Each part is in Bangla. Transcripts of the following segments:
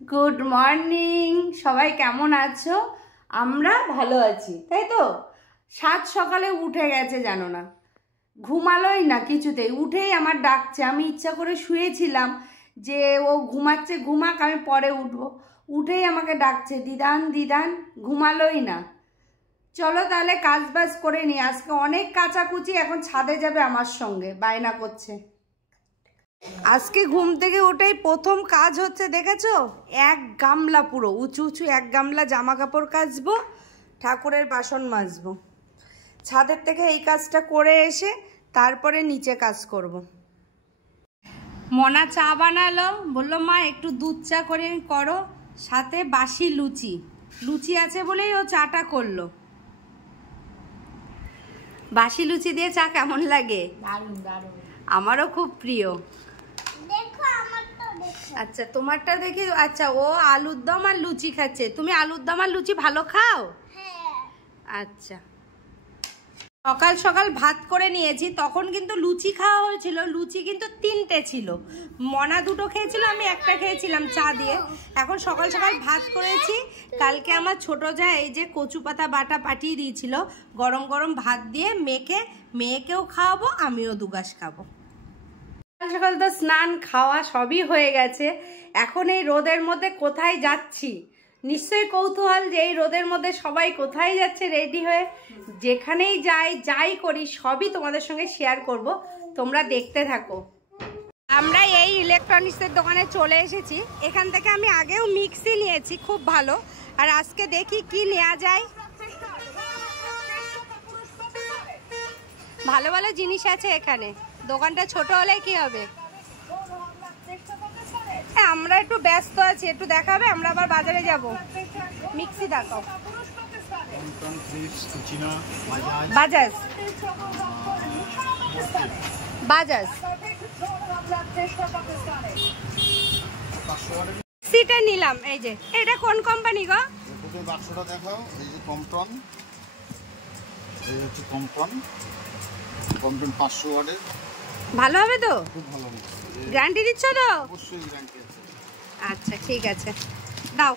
গুড মর্নিং, সবাই কেমন আছো? আমরা ভালো আছি, তাই তো। সাত সকালে উঠে গেছে, জানো না, ঘুমালোই না কিছুতেই, উঠেই আমার ডাকছে। আমি ইচ্ছা করে শুয়েছিলাম যে ও ঘুমাচ্ছে, ঘুমাক, আমি পরে উঠবো। উঠেই আমাকে ডাকছে, দিদান দিদান, ঘুমালোই না। চলো তাহলে কাজ বাজ করে নি, আজকে অনেক কাচাকুচি। এখন ছাদে যাবে আমার সঙ্গে, বায়না করছে। আজকে ঘুম থেকে উঠেই প্রথম কাজ হচ্ছে, দেখেছো, এক গামলা, পুরো উঁচু উঁচু এক গামলা জামা কাপড় কাচবো, ঠাকুরের বাসন মাজবো। ছাদের থেকে এই কাজটা করে এসে তারপরে নিচে কাজ করব। মনা চা বানালো, বললো মা একটু দুধ চা করে করো, সাথে বাসি লুচি। লুচি আছে বলেই ও চাটা করলো। বাসি লুচি দিয়ে চা কেমন লাগে? দারুণ দারুণ, আমারও খুব প্রিয়। আচ্ছা, তোমারটা দেখি। আচ্ছা, ও আলুর দম আর লুচি খাচ্ছে। তুমি আলুর দম আর লুচি ভালো খাও? আচ্ছা, সকাল সকাল ভাত করে নিয়েছি, তখন কিন্তু লুচি খাওয়া হয়েছিল। লুচি কিন্তু 3টে ছিল, মনা 2টো খেয়েছিল, আমি একটা খেয়েছিলাম চা দিয়ে। এখন সকাল সকাল ভাত করেছি। কালকে আমার ছোট যা এই যে কচু পাতা বাটা পাঠিয়ে দিয়েছিল, গরম গরম ভাত দিয়ে মেখে মেয়েকেও খাওয়াবো, আমিও 2 গাছ খাবো। সকাল সকাল তো স্নান খাওয়া সবই হয়ে গেছে। এখন এই রোদের মধ্যে কোথায় যাচ্ছি, নিশ্চয়ই কৌতূহল যে এই রোদের মধ্যে সবাই কোথায় যাচ্ছে রেডি হয়ে। যেখানেই যাই করি সবই তোমাদের সঙ্গে শেয়ার করব, তোমরা দেখতে থাকো। আমরা এই ইলেকট্রনিক্সের দোকানে চলে এসেছি। এখান থেকে আমি আগেও মিক্সি নিয়েছি, খুব ভালো। আর আজকে দেখি কি নেওয়া যায়। ভালো ভালো জিনিস আছে এখানে। দোকানটা ছোট হলে কি হবে, আমরা একটু ব্যস্ত আছি, একটু দেখাবে, আমরা আবার বাজারে যাব। মিক্সি দেখাও। বাজাজ বাজাজ মিক্সিটা নিলাম। এই যে এটা কোন কোম্পানি গো? তুমি বাক্সটা দেখাও। এই যে কম্পটন, এই হচ্ছে কম্পটন 500 ওয়াটের। ভালো হবে তো? খুব ভালো হবে। গ্যারান্টি দিচ্ছ তো? অবশ্যই গ্যারান্টি আছে। আচ্ছা ঠিক আছে, দাও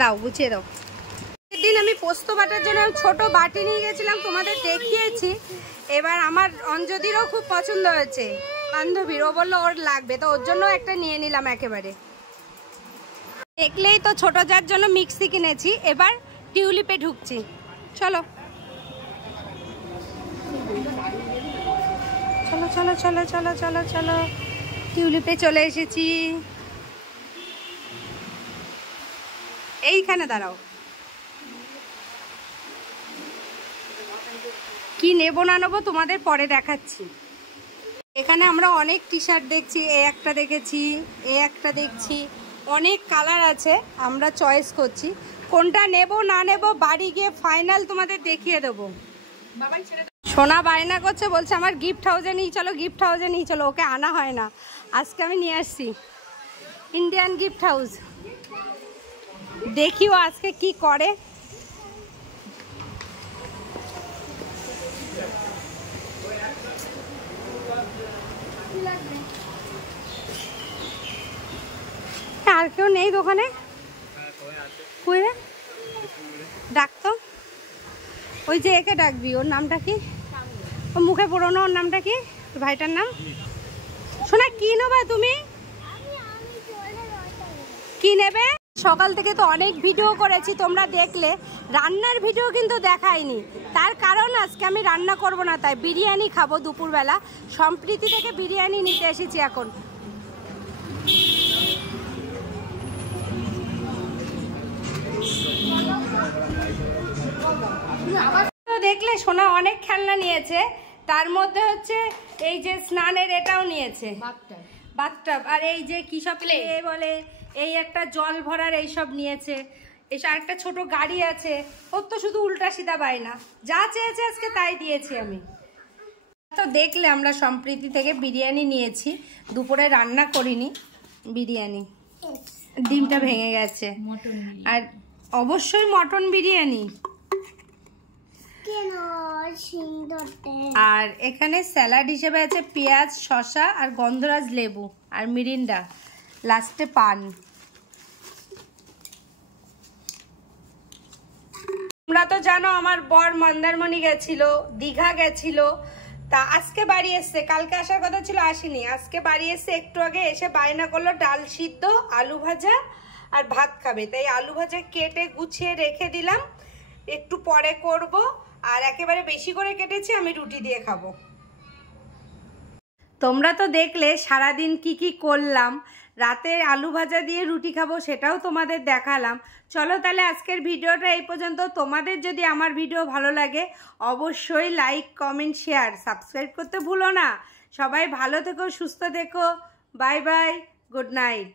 দাও, গুছিয়ে দাও। সেদিন আমি পোস্ত বাটার জন্য ছোট বাটি নিয়ে গেছিলাম, তোমাদের দেখিয়েছি। এবার আমার অঞ্জদিরও খুব পছন্দ হয়েছে, বান্ধবীর, ও বললো ওর লাগবে, তো ওর জন্য একটা নিয়ে নিলাম একেবারে। দেখলেই তো ছোট যার জন্য মিক্সি কিনেছি। এবার টিউলিপে ঢুকছি, চলো চলো চলো চলো চলো চলো চলো, টিউলিপে চলে এসেছি। এইখানে দাঁড়াও, কি নেবো না নেবো তোমাদের পরে দেখাচ্ছি। এখানে আমরা অনেক টি শার্ট দেখছি, এ একটা দেখেছি, এ একটা দেখছি, অনেক কালার আছে। আমরা চয়েস করছি কোনটা নেব না নেব, বাড়ি গিয়ে ফাইনাল তোমাদের দেখিয়ে দেবো। সোনা বায়না করছে, বলছে আমার গিফট হাউসে নিয়ে চলো, গিফট হাউসে নিয়ে চলো। ওকে আনা হয় না, আজকে আমি নিয়ে আসছি ইন্ডিয়ান গিফট হাউস। দেখিও আজকে কি করে। আর কেউ নেই দোকানে? কই রে, ডাকতো। ওই যে একে ডাকবি, ওর নামটা কি? ও মুখে পুরোনো, ওর নামটা কি? ভাইটার নাম শোনা। কি নেবে তুমি, কি নেবে? সকাল থেকে তো অনেক ভিডিও করেছি, তোমরা দেখলে। রান্নার ভিডিও কিন্তু দেখাইনি, তার কারণ আজকে আমি রান্না করব না, তাই বিরিয়ানি খাবো দুপুরবেলা। সম্প্রীতি থেকে বিরিয়ানি নিতে এসেছি এখন। দেখলে সোনা অনেক খেলনা নিয়েছে, তার মধ্যে হচ্ছে এই যে স্নানের এটাও নিয়েছে, বাথটাব। আর এই যে কি সব বলে, এই একটা জল ভরার এইসব নিয়েছে। এসব একটা ছোট গাড়ি আছে। ওর তো শুধু উল্টা সিধা বায়না, যা চেয়েছে আজকে তাই দিয়েছি আমি। তো দেখলে আমরা সম্প্রীতি থেকে বিরিয়ানি নিয়েছি, দুপুরে রান্না করিনি বিরিয়ানি। ডিমটা ভেঙে গেছে, আর অবশ্যই মটন বিরিয়ানি। আর এখানে স্যালাড হিসেবে আছে পেঁয়াজ, শসা আর গন্ধরাজ লেবু আর মিরিন্ডা। লাস্টে পান। তোমরা তো জানো আমার বর মন্দারমণি গেছিল, দীঘা গেছিল, তা আজকে বাড়ি এসছে। কালকে আসার কথা ছিল, আসেনি। আজকে বাড়ি এসছে, একটু আগে এসে বায়না করলো ডাল সিদ্ধ, আলু ভাজা আর ভাত খাবে। তাই আলু ভাজা কেটে গুছিয়ে রেখে দিলাম, একটু পরে করব। আর একেবারে বেশি করে কেটেছি, আমি রুটি দিয়ে খাবো। তোমরা তো দেখলে সারাদিন কি কি করলাম। রাতে আলু ভাজা দিয়ে রুটি খাবো, সেটাও তোমাদের দেখালাম। চলো তাহলে আজকের ভিডিওটা এই পর্যন্ত। তোমাদের যদি আমার ভিডিও ভালো লাগে অবশ্যই লাইক, কমেন্ট, শেয়ার, সাবস্ক্রাইব করতে ভুলো না। সবাই ভালো থেকো, সুস্থ থেকো। Bye bye, good night.